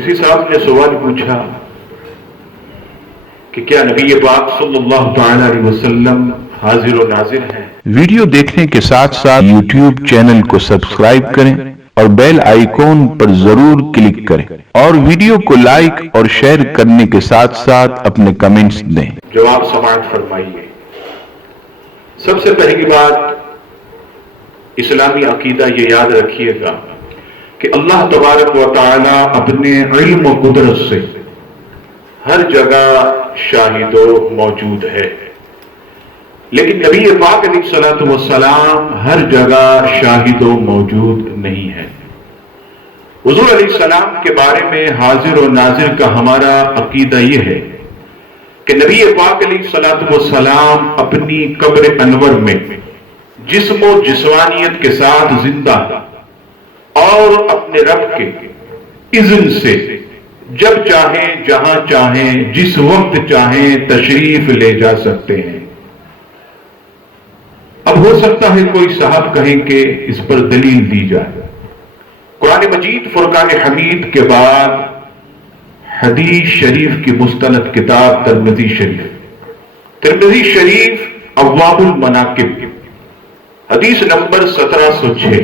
کسی صاحب نے سوال پوچھا کہ کیا نبی پاک صلی اللہ تعالی علیہ وسلم حاضر و ناظر ہیں؟ ویڈیو دیکھنے کے ساتھ ساتھ یوٹیوب چینل کو سبسکرائب کریں اور بیل آئیکن پر ضرور کلک کریں اور ویڈیو کو لائک اور شیئر کرنے کے ساتھ ساتھ اپنے کمنٹس دیں۔ جواب سماعت فرمائیے۔ سب سے پہلی بات، اسلامی عقیدہ یہ یاد رکھیے گا کہ اللہ تبارک و تعالی اپنے علم و قدرت سے ہر جگہ شاہد و موجود ہے، لیکن نبی پاک علیہ الصلوۃ والسلام ہر جگہ شاہد و موجود نہیں ہے۔ حضور علیہ السلام کے بارے میں حاضر و ناظر کا ہمارا عقیدہ یہ ہے کہ نبی پاک علیہ الصلوۃ والسلام اپنی قبر انور میں جسم و جسمانیت کے ساتھ زندہ اور اپنے رب کے اذن سے جب چاہیں جہاں چاہیں جس وقت چاہیں تشریف لے جا سکتے ہیں۔ اب ہو سکتا ہے کوئی صاحب کہیں کہ اس پر دلیل دی جائے۔ قرآن مجید فرقان حمید کے بعد حدیث شریف کی مستند کتاب ترمذی شریف ابواب المناقب حدیث نمبر 1706،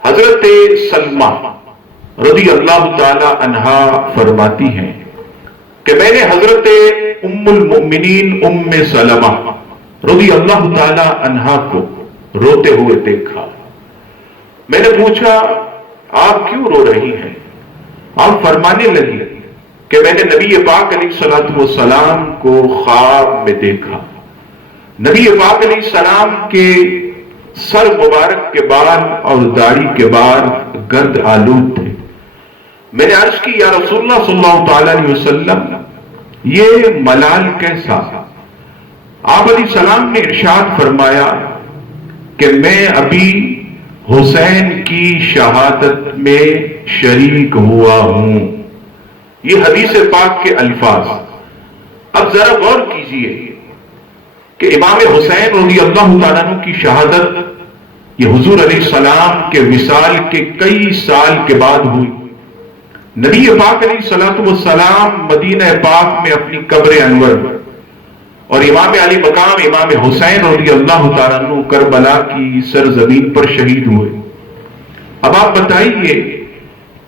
حضرت سلمہ رضی اللہ تعالی عنہا فرماتی ہیں کہ میں نے حضرت ام المؤمنین ام سلمہ رضی اللہ تعالی عنہا کو روتے ہوئے دیکھا۔ میں نے پوچھا آپ کیوں رو رہی ہیں؟ آپ فرمانے لگی کہ میں نے نبی پاک علیہ الصلوۃ والسلام کو خواب میں دیکھا۔ نبی پاک علیہ السلام کے سر مبارک کے بال اور داڑھی کے بال گرد آلود تھے۔ میں نے عرض کی یا رسول اللہ صلی اللہ تعالی علیہ وسلم یہ ملال کیسا؟ آپ علیہ السلام نے ارشاد فرمایا کہ میں ابھی حسین کی شہادت میں شریک ہوا ہوں۔ یہ حدیث پاک کے الفاظ۔ اب ذرا غور کیجئے کہ امام حسین رضی اللہ تعالیٰ عنہ کی شہادت یہ حضور علیہ السلام کے وصال کے کئی سال کے بعد ہوئی۔ نبی پاک علیہ الصلوۃ والسلام مدینہ پاک میں اپنی قبر انور اور امام علی مقام امام حسین رضی اللہ تعالیٰ عنہ کربلا کی سرزمین پر شہید ہوئے۔ اب آپ بتائیے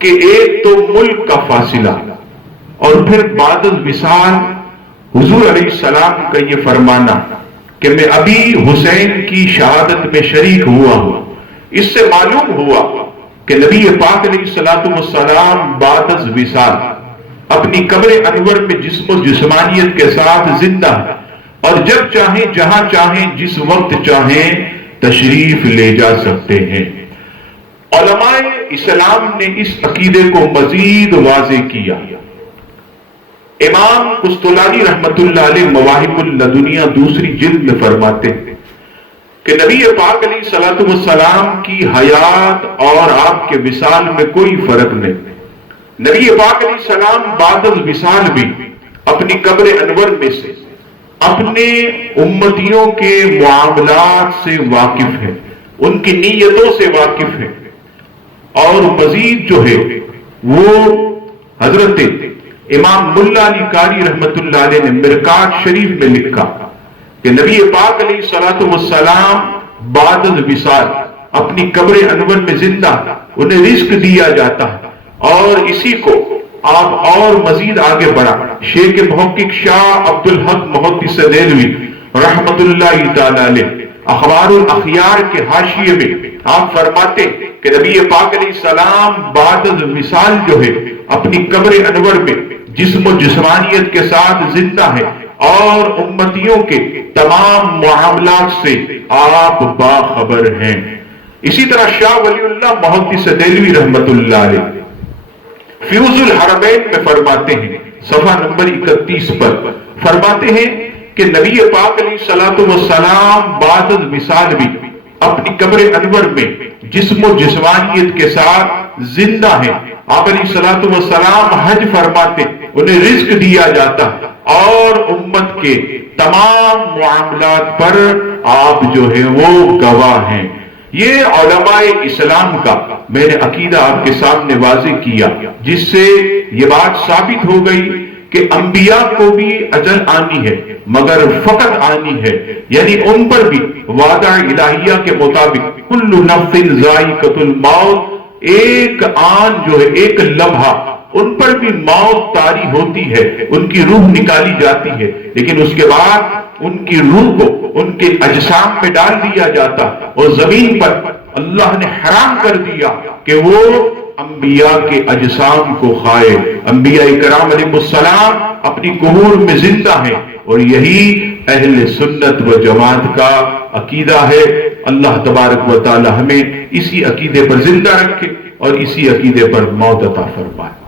کہ ایک تو ملک کا فاصلہ اور پھر بعد الوصال حضور علیہ السلام کا یہ فرمانا کہ میں ابھی حسین کی شہادت میں شریک ہوا ہوں، اس سے معلوم ہوا کہ نبی پاک علیہ الصلوۃ والسلام بعد از وصال اپنی قبر انور میں جسم و جسمانیت کے ساتھ زندہ ہے اور جب چاہیں جہاں چاہیں جس وقت چاہیں تشریف لے جا سکتے ہیں۔ علماء اسلام نے اس عقیدے کو مزید واضح کیا۔ امام قسطلانی رحمت اللہ علیہ مواہب اللدنیہ دوسری جلد میں فرماتے ہیں کہ نبی پاک علیہ الصلوۃ والسلام کی حیات اور آپ کے وصال میں کوئی فرق نہیں۔ نبی پاک علیہ السلام بعد الوصال بھی اپنی قبر انور میں سے اپنے امتیوں کے معاملات سے واقف ہے، ان کی نیتوں سے واقف ہے، اور مزید جو ہے وہ حضرت امام ملا علی قاری رحمت اللہ علیہ نے مرقات شریف میں لکھا کہ نبی پاک علیہ الصلوۃ والسلام بعد الوصال اپنی قبر انور میں زندہ انہیں رزق دیا جاتا ہے، اور اسی کو آپ اور مزید آگے بڑھا شیخ محقق شاہ عبد الحق محدث دہلوی رحمت اللہ تعالی علیہ اخبار الاخیار کے حاشیے میں آپ فرماتے کہ نبی پاک علیہ السلام بعد الوصال جو ہے اپنی قبر انور میں جسم و جسمانیت کے ساتھ زندہ ہے اور امتیوں کے تمام معاملات سے آپ باخبر ہیں۔ اسی طرح شاہ ولی اللہ محدث دہلوی رحمت اللہ علیہ فیوز الحرمین میں فرماتے ہیں صفحہ نمبر 31 پر فرماتے ہیں کہ نبی پاک علیہ الصلوۃ والسلام بعد الوصال بھی اپنی قبر انور میں جسم و جسمانیت کے ساتھ زندہ ہے۔ آپ علیہ الصلوۃ والسلام حج فرماتے، انہیں رزق دیا جاتا اور امت کے تمام معاملات پر آپ جو ہے وہ گواہ ہیں۔ یہ علماء اسلام کا میں نے عقیدہ آپ کے سامنے واضح کیا، جس سے یہ بات ثابت ہو گئی کہ انبیاء کو بھی اجل آنی ہے، مگر فقط آنی ہے، یعنی ان پر بھی وعدہ الہیہ کے مطابق کل نفس ذائقۃ الموت، ایک آن جو ہے، ایک لمحہ ان پر بھی موت طاری ہوتی ہے، ان کی روح نکالی جاتی ہے، لیکن اس کے بعد ان کی روح کو ان کے اجسام میں ڈال دیا جاتا، اور زمین پر اللہ نے حرام کر دیا کہ وہ انبیاء کے اجسام کو کھائے۔ انبیاء کرام علیہ السلام اپنی قبور میں زندہ ہیں، اور یہی اہل سنت و جماعت کا عقیدہ ہے۔ اللہ تبارک و تعالی ہمیں اسی عقیدے پر زندہ رکھے اور اسی عقیدے پر موت عطا فرمائے۔